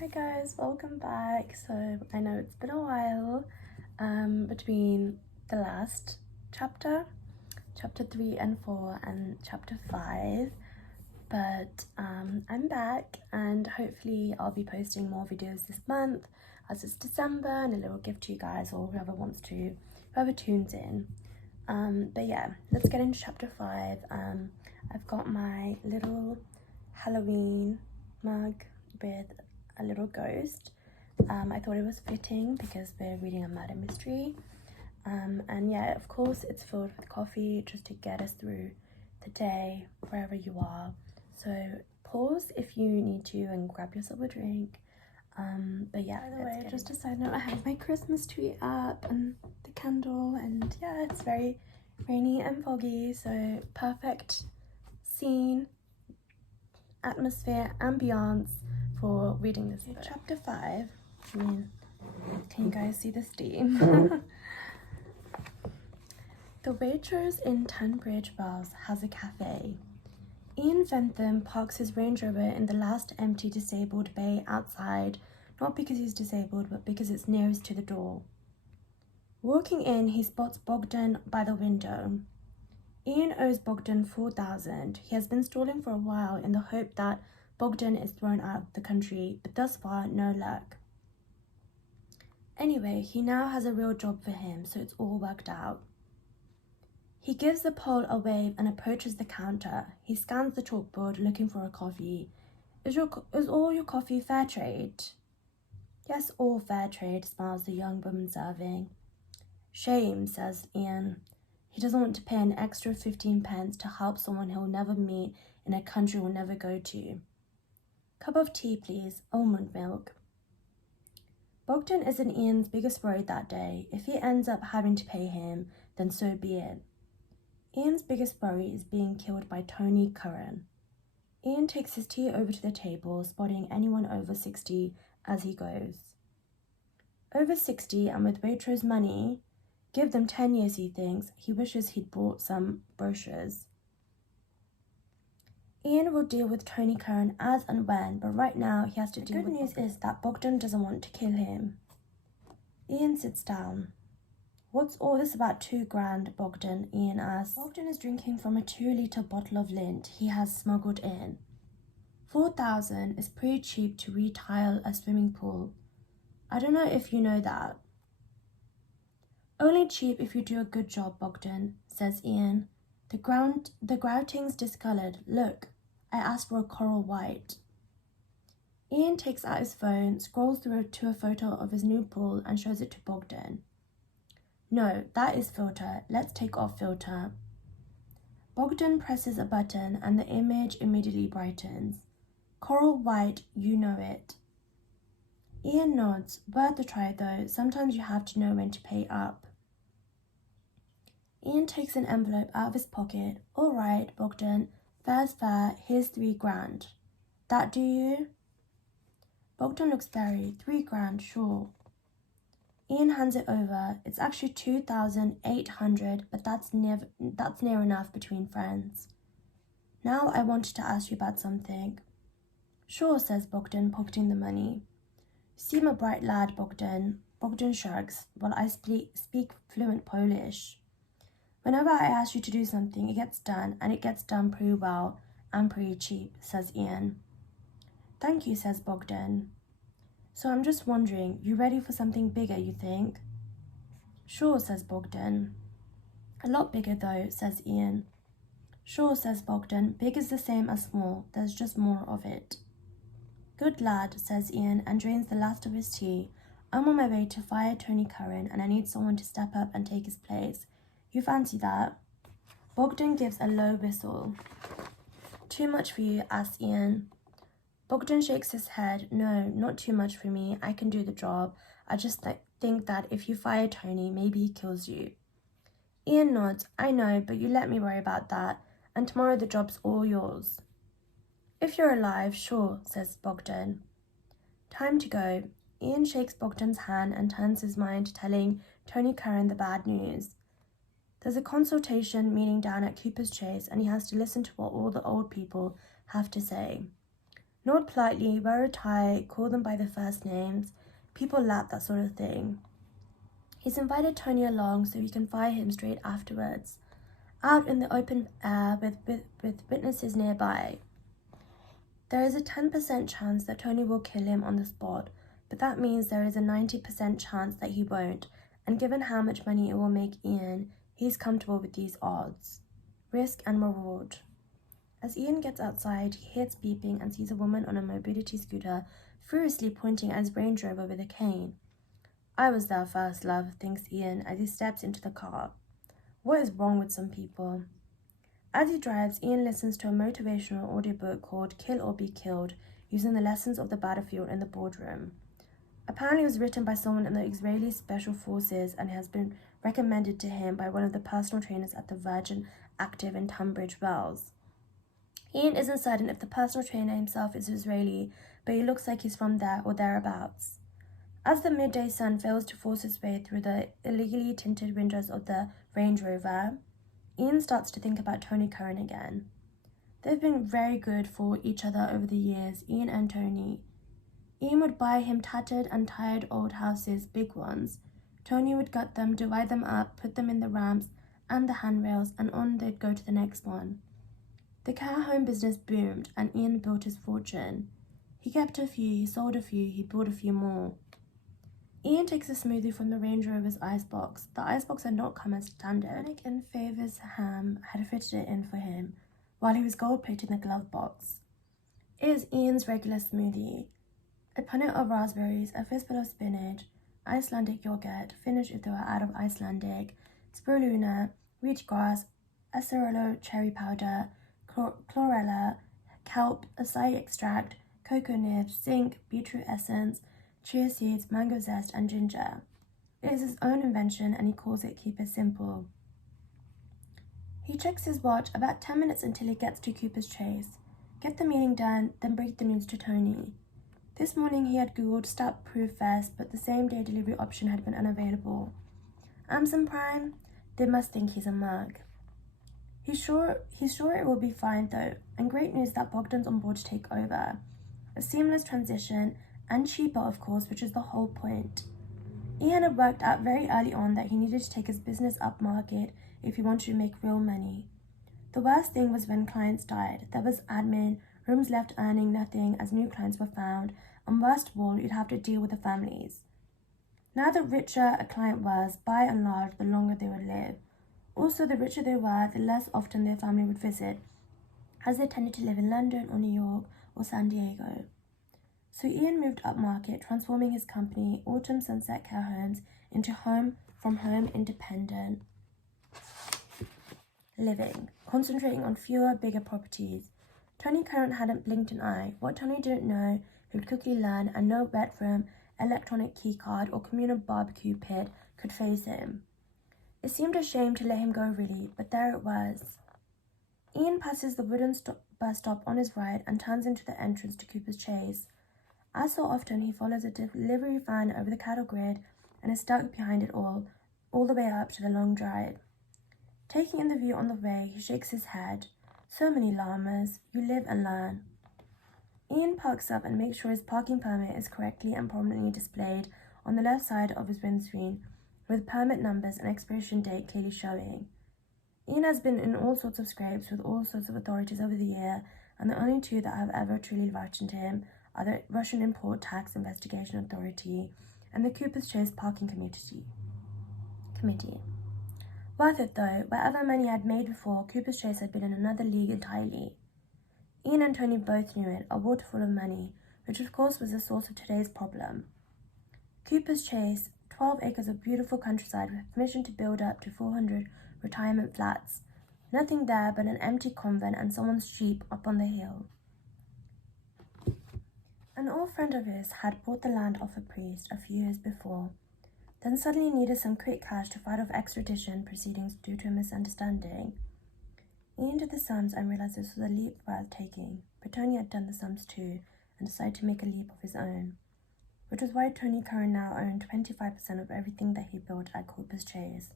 Hi guys, welcome back. So I know it's been a while between the last chapter 3 and 4 and chapter 5, but I'm back and hopefully I'll be posting more videos this month as it's December, and a little gift to you guys or whoever tunes in. But yeah, let's get into chapter 5. I've got my little Halloween mug with a little ghost. I thought it was fitting because we're reading a murder mystery. And yeah, of course it's filled with coffee just to get us through the day wherever you are. So pause if you need to and grab yourself a drink. But yeah, by the way, just a side note, I have my Christmas tree up and the candle, and yeah, it's very rainy and foggy, so perfect scene, atmosphere, ambiance for reading this book. Chapter 5. I mean, can you guys see the steam? The Waitrose in Tunbridge Wells has a cafe. Ian Fentham parks his Range Rover in the last empty disabled bay outside, not because he's disabled, but because it's nearest to the door. Walking in, he spots Bogdan by the window. Ian owes Bogdan 4,000. He has been stalling for a while in the hope that Bogdan is thrown out of the country, but thus far, no luck. Anyway, he now has a real job for him, so it's all worked out. He gives the Pole a wave and approaches the counter. He scans the chalkboard looking for a coffee. Is all your coffee fair trade? Yes, all fair trade, smiles the young woman serving. Shame, says Ian. He doesn't want to pay an extra 15 pence to help someone he'll never meet in a country he'll never go to. Cup of tea, please, almond milk. Bogdan isn't Ian's biggest worry that day. If he ends up having to pay him, then so be it. Ian's biggest worry is being killed by Tony Curran. Ian takes his tea over to the table, spotting anyone over 60 as he goes. Over 60 and with Waitrose money, give them 10 years, he thinks. He wishes he'd brought some brochures. Ian will deal with Tony Curran as and when, but right now he has to deal with... The good news is that Bogdan doesn't want to kill him. Ian sits down. What's all this about 2 grand, Bogdan? Ian asks. Bogdan is drinking from a 2-litre bottle of lint he has smuggled in. 4,000 is pretty cheap to retile a swimming pool. I don't know if you know that. Only cheap if you do a good job, Bogdan, says Ian. The grouting's discoloured. Look, I asked for a coral white. Ian takes out his phone, scrolls through to a photo of his new pool and shows it to Bogdan. No, that is filter. Let's take off filter. Bogdan presses a button and the image immediately brightens. Coral white, you know it. Ian nods. Worth a try though. Sometimes you have to know when to pay up. Ian takes an envelope out of his pocket. All right, Bogdan. Fair's fair. Here's 3 grand. That do you? Bogdan looks blurry. 3 grand, sure. Ian hands it over. It's actually 2,800, but that's near enough between friends. Now I wanted to ask you about something. Sure, says Bogdan, pocketing the money. You seem a bright lad, Bogdan. Bogdan shrugs. Well, I speak fluent Polish. Whenever I ask you to do something, it gets done, and it gets done pretty well and pretty cheap, says Ian. Thank you, says Bogdan. So I'm just wondering, you ready for something bigger, you think? Sure, says Bogdan. A lot bigger though, says Ian. Sure, says Bogdan. Big is the same as small. There's just more of it. Good lad, says Ian, and drains the last of his tea. I'm on my way to fire Tony Curran, and I need someone to step up and take his place. You fancy that? Bogdan gives a low whistle. Too much for you, asks Ian. Bogdan shakes his head. No, not too much for me. I can do the job. I just think that if you fire Tony, maybe he kills you. Ian nods. I know, but you let me worry about that. And tomorrow the job's all yours. If you're alive, sure, says Bogdan. Time to go. Ian shakes Bogdan's hand and turns his mind to telling Tony Curran the bad news. There's a consultation meeting down at Cooper's Chase, and he has to listen to what all the old people have to say. Nod politely, wear a tie, call them by their first names. People lap that sort of thing. He's invited Tony along so he can fire him straight afterwards, out in the open air with witnesses nearby. There is a 10% chance that Tony will kill him on the spot, but that means there is a 90% chance that he won't, and given how much money it will make Ian, he's comfortable with these odds. Risk and reward. As Ian gets outside, he hears beeping and sees a woman on a mobility scooter furiously pointing at his Range Rover with a cane. I was there first, love, thinks Ian as he steps into the car. What is wrong with some people? As he drives, Ian listens to a motivational audiobook called Kill or Be Killed, using the lessons of the battlefield in the boardroom. Apparently it was written by someone in the Israeli Special Forces and has been recommended to him by one of the personal trainers at the Virgin Active in Tunbridge Wells. Ian isn't certain if the personal trainer himself is Israeli, but he looks like he's from there or thereabouts. As the midday sun fails to force its way through the illegally tinted windows of the Range Rover, Ian starts to think about Tony Curran again. They've been very good for each other over the years, Ian and Tony. Ian would buy him tattered and tired old houses, big ones. Tony would gut them, divide them up, put them in the ramps and the handrails, and on they'd go to the next one. The care home business boomed, and Ian built his fortune. He kept a few, he sold a few, he bought a few more. Ian takes a smoothie from the Range Rover's icebox. The icebox had not come as standard. Nick in Favour's ham had fitted it in for him, while he was gold-plating the glove box. It is Ian's regular smoothie. A punnet of raspberries, a fistful of spinach, Icelandic yogurt, finished if they were out of Icelandic, spirulina, wheatgrass, acerola cherry powder, chlorella, kelp, acai extract, cocoa nibs, zinc, beetroot essence, chia seeds, mango zest, and ginger. It is his own invention and he calls it Keep It Simple. He checks his watch about 10 minutes until he gets to Cooper's Chase. Get the meeting done, then break the news to Tony. This morning he had googled Stop Proof Fest, but the same day delivery option had been unavailable. Amazon Prime? They must think he's a mug. He's sure it will be fine though, and great news that Bogdan's on board to take over. A seamless transition, and cheaper of course, which is the whole point. Ian had worked out very early on that he needed to take his business up market if he wanted to make real money. The worst thing was when clients died. There was admin, rooms left earning nothing as new clients were found, and worst of all, you'd have to deal with the families. Now the richer a client was, by and large, the longer they would live. Also, the richer they were, the less often their family would visit, as they tended to live in London or New York or San Diego. So Ian moved upmarket, transforming his company, Autumn Sunset Care Homes, into home-from-home independent living, concentrating on fewer, bigger properties. Tony Curran hadn't blinked an eye. What Tony didn't know, he would quickly learn, and no bedroom, electronic keycard, or communal barbecue pit could faze him. It seemed a shame to let him go really, but there it was. Ian passes the wooden bus stop on his right and turns into the entrance to Cooper's Chase. As so often, he follows a delivery van over the cattle grid and is stuck behind it all the way up to the long drive. Taking in the view on the way, he shakes his head. So many llamas. You live and learn. Ian parks up and makes sure his parking permit is correctly and prominently displayed on the left side of his windscreen, with permit numbers and expiration date clearly showing. Ian has been in all sorts of scrapes with all sorts of authorities over the year, and the only two that have ever truly frightened him are the Russian Import Tax Investigation Authority and the Cooper's Chase Parking Committee. Worth it though, wherever money had made before, Cooper's Chase had been in another league entirely. Ian and Tony both knew it, a waterfall of money, which of course was the source of today's problem. Cooper's Chase, 12 acres of beautiful countryside with permission to build up to 400 retirement flats. Nothing there but an empty convent and someone's sheep up on the hill. An old friend of his had bought the land off a priest a few years before, then suddenly needed some quick cash to fight off extradition proceedings due to a misunderstanding. Ian did the sums and realized this was a leap worth taking, but Tony had done the sums too and decided to make a leap of his own, which was why Tony Curran now owned 25% of everything that he built at Cooper's Chase.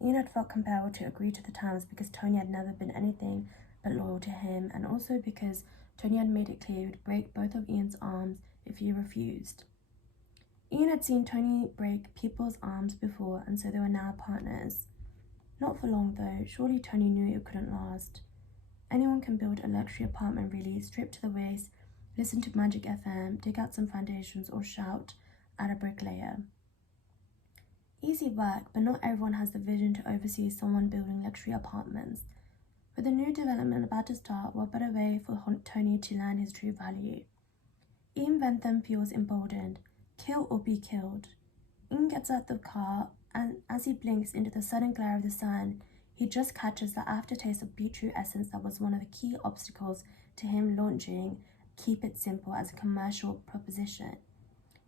Ian had felt compelled to agree to the terms because Tony had never been anything but loyal to him, and also because Tony had made it clear he would break both of Ian's arms if he refused. Ian had seen Tony break people's arms before, and so they were now partners. Not for long though, surely Tony knew it couldn't last. Anyone can build a luxury apartment really, strip to the waist, listen to Magic FM, dig out some foundations, or shout at a bricklayer. Easy work, but not everyone has the vision to oversee someone building luxury apartments. With a new development about to start, what better way for Tony to learn his true value? Ian Bentham feels emboldened. Kill or be killed. Ian gets out the car, and as he blinks into the sudden glare of the sun, he just catches the aftertaste of beetroot essence that was one of the key obstacles to him launching Keep It Simple as a commercial proposition.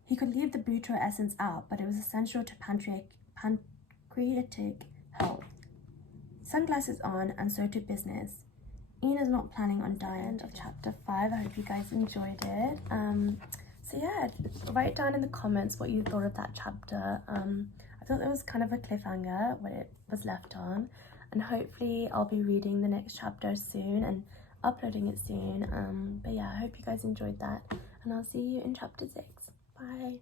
He could leave the beetroot essence out, but it was essential to pancreatic health. Sunglasses on, and so to business. Ian is not planning on dying. End of chapter 5. I hope you guys enjoyed it. So yeah, write down in the comments what you thought of that chapter. I thought there was kind of a cliffhanger when it was left on, and hopefully I'll be reading the next chapter soon and uploading it soon. But yeah, I hope you guys enjoyed that, and I'll see you in chapter 6. Bye.